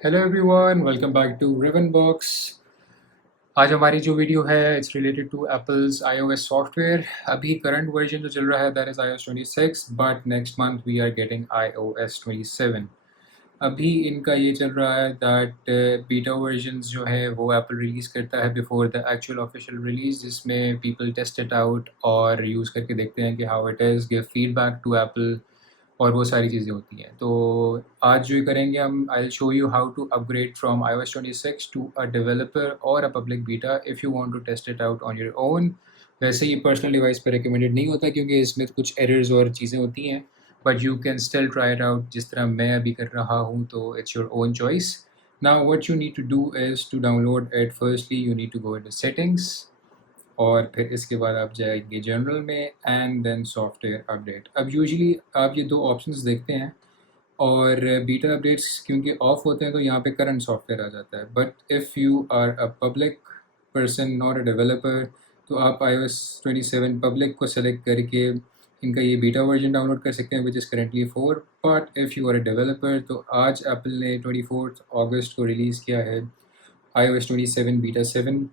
Hello everyone, welcome back to रिवन box. आज हमारी जो वीडियो है it's related to Apple's iOS software. अभी करंट वर्जन जो चल रहा है that is iOS 26, but next month we are getting iOS 27। अभी इनका ये चल रहा है दैट बीटा वर्जन्स जो है वो एप्पल रिलीज़ करता है before the actual official release, जिसमें पीपल टेस्ट इट आउट और यूज़ करके देखते हैं कि how it is, give feedback to Apple और वो सारी चीज़ें होती हैं। तो आज जो ये करेंगे हम, I will show you how to upgrade from iOS 26 to a developer और a public beta if you want to test it out on your own. वैसे ये पर्सनल डिवाइस पे रिकमेंडेड नहीं होता क्योंकि इसमें कुछ एरर्स और चीज़ें होती हैं, but you can still try it out जिस तरह मैं अभी कर रहा हूँ, तो it's your own choice. Now what you need to do is to download it. Firstly you need to go into settings और फिर इसके बाद आप जाएंगे जनरल में एंड देन सॉफ्टवेयर अपडेट। अब यूजुअली आप ये दो ऑप्शंस देखते हैं और बीटा अपडेट्स क्योंकि ऑफ होते हैं तो यहाँ पे करंट सॉफ्टवेयर आ जाता है, but if you are a public person not a developer तो आप iOS 27 पब्लिक को सेलेक्ट करके इनका ये बीटा वर्जन डाउनलोड कर सकते हैं which is currently 4। But if you are a developer तो आज एप्पल ने 24 अगस्त को रिलीज़ किया है iOS 27 बीटा 7।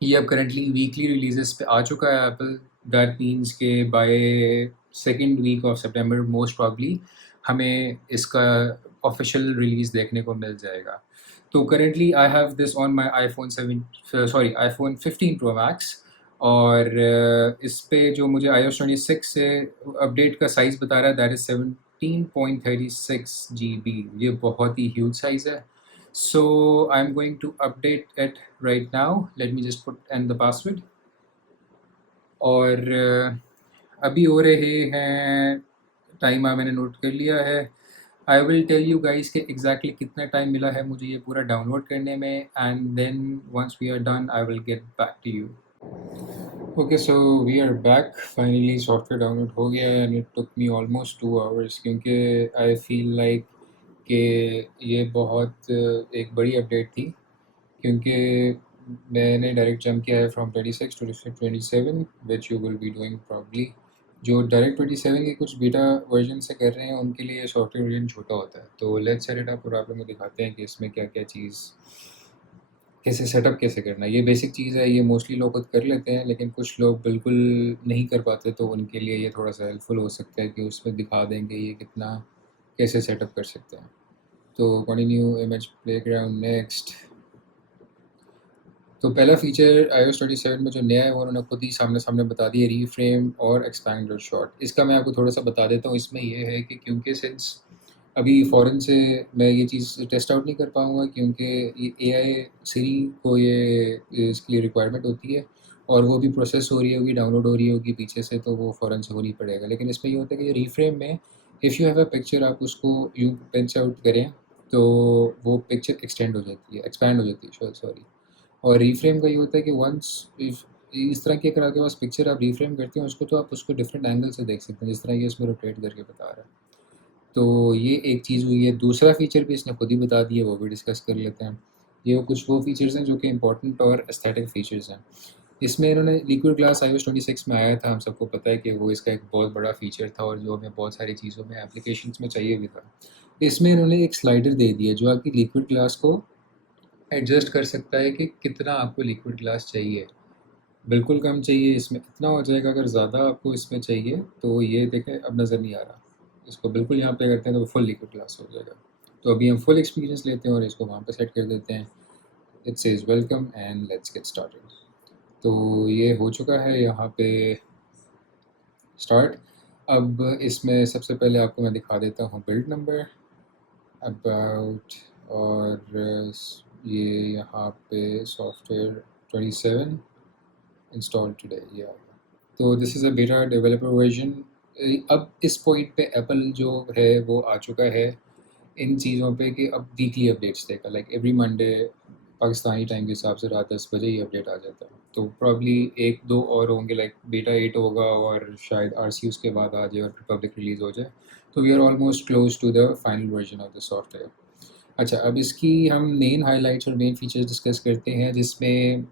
ये अब करंटली वीकली रिलीजेस पे आ चुका है एप्पल। दैट मीन्स के बाय सेकेंड वीक ऑफ सितंबर मोस्ट प्रॉब्ली हमें इसका ऑफिशियल रिलीज़ देखने को मिल जाएगा। तो currently I have this on my iPhone 15 pro max और इस पे जो मुझे iOS 26 से अपडेट का साइज़ बता रहा है दैट इज़ 17.36 GB। ये बहुत ही ह्यूज साइज़ है। So I'm going to update it right now. Let me just put in the password. और अभी हो रहे हैं टाइम मैंने नोट कर लिया है। I will tell you guys कि एग्जैक्टली कितना टाइम मिला है मुझे ये पूरा डाउनलोड करने में, and then once we are done I will get back to you. Okay, so we are back. Finally software download हो गया है and it took me almost 2 hours क्योंकि आई फील लाइक कि ये बहुत एक बड़ी अपडेट थी, क्योंकि मैंने डायरेक्ट जंप किया है from 26 to 27 which you will be doing probably. जो डायरेक्ट 27 के कुछ बीटा वर्जन से कर रहे हैं उनके लिए सॉफ्टवेयर वर्जन छोटा होता है। तो लेट्स सेट इट अप और आप लोगों को दिखाते हैं कि इसमें क्या क्या चीज़ कैसे सेटअप कैसे करना है। ये बेसिक चीज़ है, ये मोस्टली लोग खुद कर लेते हैं, लेकिन कुछ लोग बिल्कुल नहीं कर पाते तो उनके लिए ये थोड़ा सा हेल्पफुल हो सकता है कि उसमें दिखा देंगे ये कितना कैसे सेटअप कर सकते हैं। तो कंटिन्यू इमेज प्लेग्राउंड नेक्स्ट। तो पहला फीचर iOS 27 में जो नया है वो उन्होंने खुद ही सामने सामने बता दिया, रीफ्रेम और एक्सपैंड शॉट। इसका मैं आपको थोड़ा सा बता देता हूँ। इसमें ये है कि क्योंकि सिंस अभी फ़ॉरेन से मैं ये चीज़ टेस्ट आउट नहीं कर पाऊँगा क्योंकि ये AI सिरी को ये इसके लिए रिक्वायरमेंट होती है और वो भी प्रोसेस हो रही होगी, डाउनलोड हो रही होगी पीछे से, तो वो फ़ॉरेन से हो नहीं पड़ेगा। लेकिन इसमें ये होता है कि रीफ्रेम में if you have a picture आप उसको यूँ पिंच आउट करें तो वो पिक्चर एक्सटेंड हो जाती है, एक्सपैंड हो जाती है, सॉरी। और रीफ्रेम का ये होता है कि वंस इफ इस तरह की अगर आपके पास पिक्चर आप रीफ्रेम करते हैं उसको, तो आप उसको डिफरेंट एंगल से देख सकते हैं, जिस तरह ये इसमें रोटेट करके बता रहा है। तो ये एक चीज़ हुई है। दूसरा फीचर भी इसने खुद ही बता दिया, वो भी डिस्कस कर लेते हैं। ये कुछ वो फीचर्स हैं जो कि इंपॉर्टेंट और एस्थेटिक फीचर्स हैं। इसमें इन्होंने लिक्विड ग्लास iOS 26 में आया था, हम सबको पता है कि वो इसका एक बहुत बड़ा फीचर था और जो हमें बहुत सारी चीज़ों में एप्लीकेशंस में चाहिए भी था। इसमें इन्होंने एक स्लाइडर दे दिया जो आपकी लिक्विड ग्लास को एडजस्ट कर सकता है कि कितना आपको लिक्विड ग्लास चाहिए। बिल्कुल कम चाहिए, इसमें इतना हो जाएगा। अगर ज़्यादा आपको इसमें चाहिए तो ये देखें अब नज़र नहीं आ रहा, इसको बिल्कुल यहाँ पे करते हैं तो फुल लिक्विड ग्लास हो जाएगा। तो अभी हम फुल एक्सपीरियंस लेते हैं और इसको वहाँ पे सेट कर देते हैं। It says welcome and let's get started. तो ये हो चुका है यहाँ पे स्टार्ट। अब इसमें सबसे पहले आपको मैं दिखा देता हूँ बिल्ड नंबर, अबाउट, और ये यहाँ पे सॉफ्टवेयर 27 इंस्टॉल टुडे, या तो दिस इज़ अ बेटा डेवलपर वर्जन। अब इस पॉइंट पे एप्पल जो है वो आ चुका है इन चीज़ों पे कि अब वीकली अपडेट्स देगा, like every Monday Pakistani time के हिसाब से रात 10 बजे ही अपडेट आ जाता है। तो प्रॉब्ली एक दो और होंगे, लाइक बेटा 8 होगा और शायद RC उसके बाद आ जाए और फिर पब्लिक रिलीज़ हो जाए। तो we are almost close to the final version of the software. अच्छा, अब इसकी हम मेन हाइलाइट्स और मेन फीचर्स डिस्कस करते हैं, जिसमें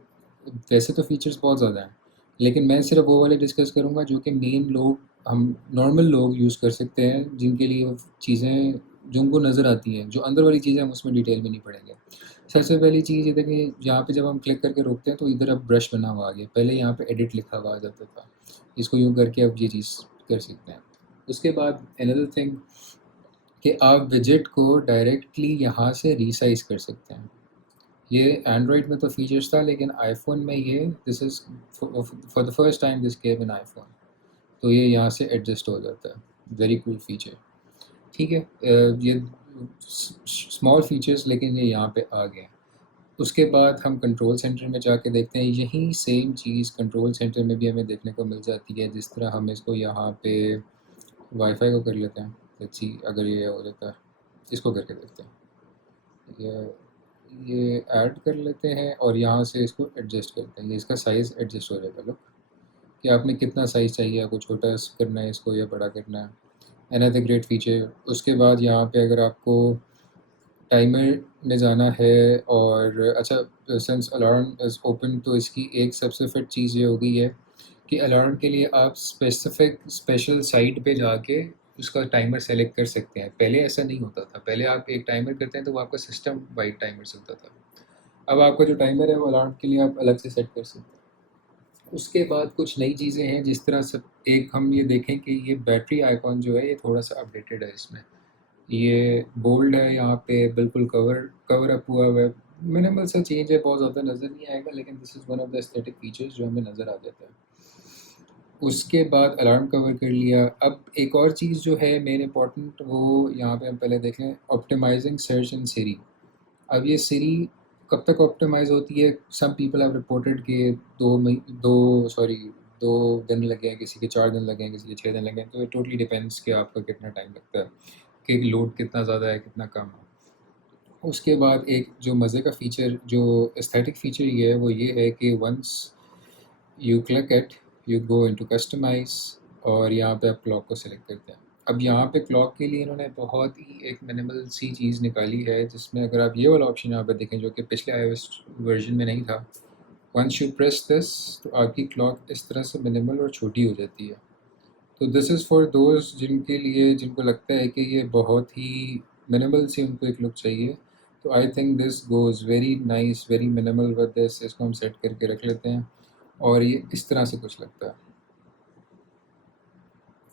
वैसे तो फीचर्स बहुत ज़्यादा हैं, लेकिन मैं सिर्फ वो वाले डिस्कस करूँगा जो कि मेन लोग, हम नॉर्मल लोग यूज़ कर सकते हैं, जिनके लिए वो चीज़ें जो उनको नज़र आती हैं, जो अंदर वाली चीज़ें हम उसमें डिटेल में नहीं पढ़ेंगे। सबसे पहली चीज़ ये देखिए, यहाँ पे जब हम क्लिक करके रोकते हैं तो इधर अब ब्रश बना हुआ आ गया, पहले यहाँ पे एडिट लिखा हुआ आ जाता था। इसको यूँ करके अब ये चीज़ कर सकते हैं। उसके बाद अनदर थिंग कि आप विजेट को डायरेक्टली यहाँ से रीसाइज़ कर सकते हैं। ये एंड्रॉयड में तो फीचर्स था, लेकिन आईफ़ोन में ये this is for the first time this came in iPhone. तो ये यहाँ से एडजस्ट हो जाता है। Very cool feature. ठीक है, ये स्मॉल फीचर्स लेकिन ये यहाँ पे आ गए। उसके बाद हम कंट्रोल सेंटर में जाके देखते हैं, यही सेम चीज़ कंट्रोल सेंटर में भी हमें देखने को मिल जाती है। जिस तरह हम इसको यहाँ पे वाईफाई को कर लेते हैं, लेट्स सी अगर ये हो जाता है, इसको करके देखते हैं। ये ऐड कर लेते हैं और यहाँ से इसको एडजस्ट करते हैं, ये इसका साइज़ एडजस्ट हो जाएगा। लोग कि आपने कितना साइज़ चाहिए, आपको छोटा करना है इसको या बड़ा करना है। Another great feature. उसके बाद यहाँ पे अगर आपको टाइमर में जाना है और अच्छा, सिंस अलार्म इज़ ओपन, तो इसकी एक सबसे फिट चीज़ ये हो गई है कि अलार्म के लिए आप स्पेसिफिक स्पेशल साइट पे जाके उसका टाइमर सेलेक्ट कर सकते हैं। पहले ऐसा नहीं होता था, पहले आप एक टाइमर करते हैं तो वो आपका सिस्टम वाइड टाइमर चलता था। अब आपका जो टाइमर है वो अलार्म के लिए आप अलग से सेट कर सकते हैं। उसके बाद कुछ नई चीज़ें हैं, जिस तरह से एक हम ये देखें कि ये बैटरी आइकॉन जो है ये थोड़ा सा अपडेटेड है इसमें। ये बोल्ड है, यहाँ पे बिल्कुल कवर अप हुआ है। मिनिमल सा चेंज है, बहुत ज़्यादा नज़र नहीं आएगा, लेकिन this is one of the aesthetic features जो हमें नज़र आ जाता है। उसके बाद अलार्म कवर कर लिया। अब एक और चीज़ जो है मेन इम्पॉर्टेंट, वो यहाँ पे हम पहले देख लें, ऑप्टिमाइजिंग सर्च इन सिरी। अब ये सिरी कब तक ऑप्टिमाइज़ होती है? सम पीपल हैव रिपोर्टेड कि 2 दिन लगे हैं, किसी के 4 दिन लगे हैं, किसी के 6 दिन लगे हैं। तो टोटली डिपेंड्स कि आपका कितना टाइम लगता है, कि लोड कितना ज़्यादा है, कितना कम है। उसके बाद एक जो मज़े का फ़ीचर, जो एस्थेटिक फ़ीचर ये है, वो ये है कि once you click it, you go into customize और यहाँ पे आप क्लॉक को सिलेक्ट करते हैं। अब यहाँ पे क्लॉक के लिए इन्होंने बहुत ही एक मिनिमल सी चीज़ निकाली है, जिसमें अगर आप ये वाला ऑप्शन यहाँ पे देखें, जो कि पिछले iOS वर्जन में नहीं था, वंस यू प्रेस दिस, तो आपकी क्लॉक इस तरह से मिनिमल और छोटी हो जाती है। तो दिस इज़ फॉर दोस्त जिनके लिए, जिनको लगता है कि ये बहुत ही मिनिमल सी उनको एक लुक चाहिए। तो I think this goes very nice, very minimal with this. इसको हम सेट करके रख लेते हैं और ये इस तरह से कुछ लगता है।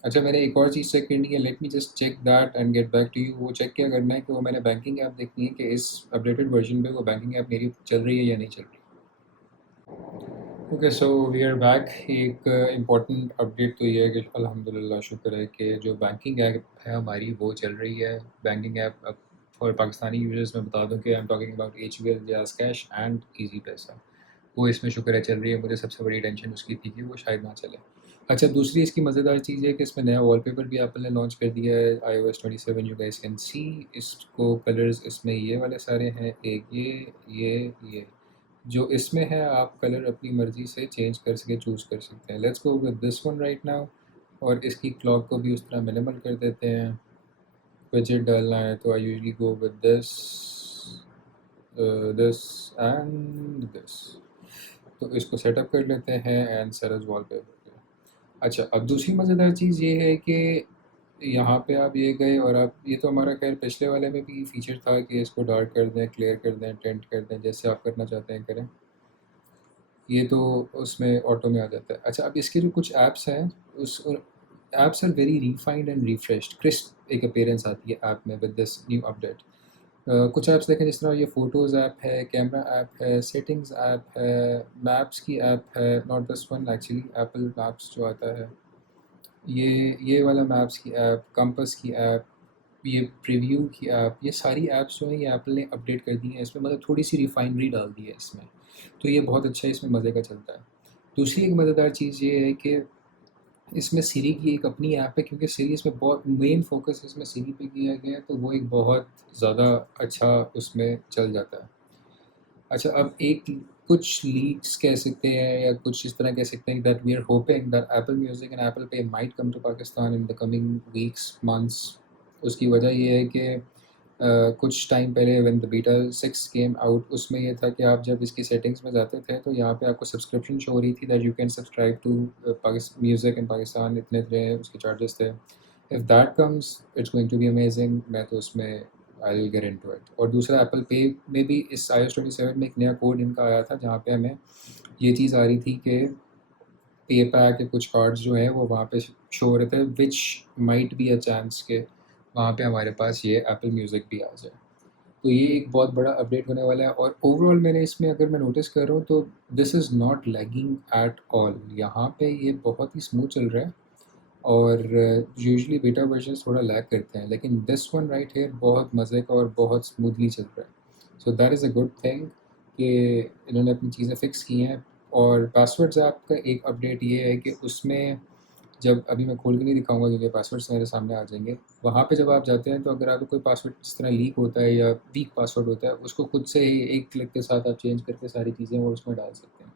अच्छा, मैंने एक और चीज़ चेक करनी है, let me just check that and get back to you. वो चेक क्या करना है कि वो मैंने बैंकिंग ऐप देखनी है कि इस अपडेटेड वर्जन पे वो बैंकिंग ऐप मेरी चल रही है या नहीं चल रही। Okay, so we are back. एक इम्पॉर्टेंट अपडेट तो ये है कि अल्हम्दुलिल्लाह शुक्र है कि जो बैंकिंग ऐप है हमारी वो चल रही है। बैंकिंग ऐप, अब फॉर पाकिस्तानी यूजर्स मैं बता दूं कि I am talking about HBL, jazz cash and easy पैसा। वो इसमें शुक्र है चल रही है। मुझे सबसे बड़ी टेंशन उसकी थी कि वो शायद ना चले। अच्छा, दूसरी इसकी मज़ेदार चीज़ है कि इसमें नया वॉलपेपर भी एप्पल ने लॉन्च कर दिया है, iOS 27। You guys can see इसको, कलर्स इसमें ये वाले सारे हैं, एक ये जो इसमें है, आप कलर अपनी मर्ज़ी से चेंज कर सके, चूज़ कर सकते हैं। Let's go with this one right now. और इसकी क्लॉक को भी उस तरह मिनिमल कर देते हैं। बजट डालना है तो I usually go with this and this. तो इसको सेटअप कर लेते हैं एंड सरस वॉलपेपर। अच्छा, अब दूसरी मज़ेदार चीज़ ये है कि यहाँ पे आप ये गए और आप, ये तो हमारा खैर पिछले वाले में भी फीचर था कि इसको डार्क कर दें, क्लियर कर दें, टेंट कर दें, जैसे आप करना चाहते हैं करें। ये तो उसमें ऑटो में आ जाता है। अच्छा, अब इसके जो कुछ ऐप्स हैं, उस apps are very refined and refreshed, crisp एक अपीयरेंस आती है ऐप में विद दिस न्यू अपडेट। कुछ ऐप्स देखें, जिस तरह ये फ़ोटोज़ ऐप है, कैमरा ऐप है, सेटिंग्स ऐप है, मैप्स की ऐप है, not this one actually, Apple maps जो आता है, ये वाला मैप्स की ऐप, कंपास की ऐप, ये प्रीव्यू की ऐप, ये सारी ऐप्स जो हैं ये एप्पल ने अपडेट कर दी हैं इसमें, मतलब थोड़ी सी रिफाइनरी डाल दी है इसमें। तो ये बहुत अच्छा है, इसमें मज़े का चलता है। दूसरी एक मज़ेदार चीज़ ये है कि इसमें सिरी की एक अपनी ऐप है, क्योंकि सिरी इसमें बहुत मेन फोकस इसमें सिरी पे किया गया है, तो वो एक बहुत ज़्यादा अच्छा उसमें चल जाता है। अच्छा, अब एक कुछ लीक्स कह सकते हैं या कुछ इस तरह कह सकते हैं that we are hoping that Apple music and Apple Pay might come to Pakistan in the coming weeks, months. उसकी वजह ये है कि कुछ टाइम पहले when the beta 6 came out, उसमें ये था कि आप जब इसकी सेटिंग्स में जाते थे तो यहाँ पे आपको सब्सक्रिप्शन शो हो रही थी that you can subscribe to music in Pakistan, इतने इतने उसके चार्जेस थे। If that comes it's going to be amazing. मैं तो उसमें I will get into it. और दूसरा एप्पल पे में भी इस iOS 27 में एक नया कोड इनका आया था जहाँ पे हमें ये चीज़ आ रही थी कि पे पैक के कुछ कार्ड्स जो हैं वो वहाँ पे शो हो रहे थे, which might be a chance के वहाँ पे हमारे पास ये एप्पल म्यूज़िक भी आ जाए। तो ये एक बहुत बड़ा अपडेट होने वाला है। और ओवरऑल मैंने इसमें अगर मैं नोटिस कर रहा हूँ तो this is not lagging at all. यहाँ पे ये बहुत ही स्मूथ चल रहा है। और यूजुअली बीटा वर्जन थोड़ा लैग करते हैं, लेकिन दिस वन राइट हियर बहुत मज़े का और बहुत स्मूथली चल रहा है। So that is a good thing कि इन्होंने अपनी चीज़ें फ़िक्स की हैं। और पासवर्ड्स ऐप का एक अपडेट ये है कि उसमें जब अभी मैं खोल के नहीं दिखाऊंगा क्योंकि पासवर्ड्स मेरे सामने आ जाएंगे, वहाँ पे जब आप जाते हैं तो अगर आपको कोई पासवर्ड इस तरह लीक होता है या वीक पासवर्ड होता है, उसको खुद से ही एक क्लिक के साथ आप चेंज करके सारी चीज़ें वो उसमें डाल सकते हैं।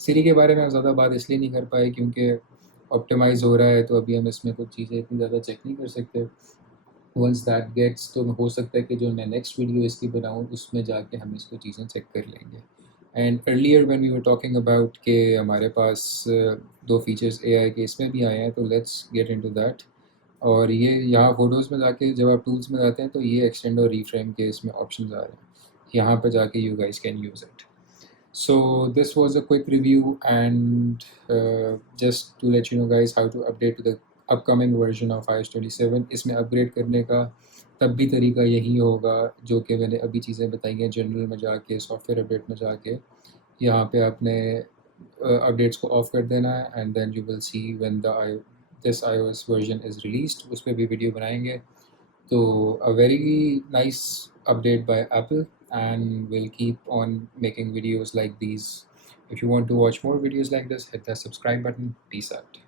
सिरी के बारे में हम ज़्यादा बात इसलिए नहीं कर पाए क्योंकि ऑप्टिमाइज़ हो रहा है, तो अभी हम इसमें कुछ चीज़ें इतनी ज़्यादा चेक नहीं कर सकते। वंस दैट गेट्स तो हो सकता है कि जो मैं नेक्स्ट वीडियो इसकी बनाऊँ उसमें जाके हम इसको चीज़ें चेक कर लेंगे। And earlier when we were talking about कि हमारे पास दो फीचर्स एआई के इसमें भी आए हैं, तो लेट्स गेट इनटू दैट। और ये यहाँ फ़ोटोज़ में जाके जब आप टूल्स में जाते हैं तो ये एक्सटेंड और रीफ्रेम के इसमें ऑप्शंस आ रहे हैं। यहाँ पे जाके you guys can use it. So this was a quick review, and just to let you know guys how to update to the upcoming version of iOS 27। इसमें अपग्रेड करने का तब भी तरीका यही होगा जो कि मैंने अभी चीज़ें बताई हैं। जनरल में जाके सॉफ्टवेयर अपडेट में जाके यहाँ पे आपने अपडेट्स को ऑफ कर देना है, and then you will see when this iOS version is released, उस पर भी वीडियो बनाएंगे। So a very nice update by Apple, and we'll keep on making videos like these. If you want to watch more videos like this, hit the subscribe button. Peace out.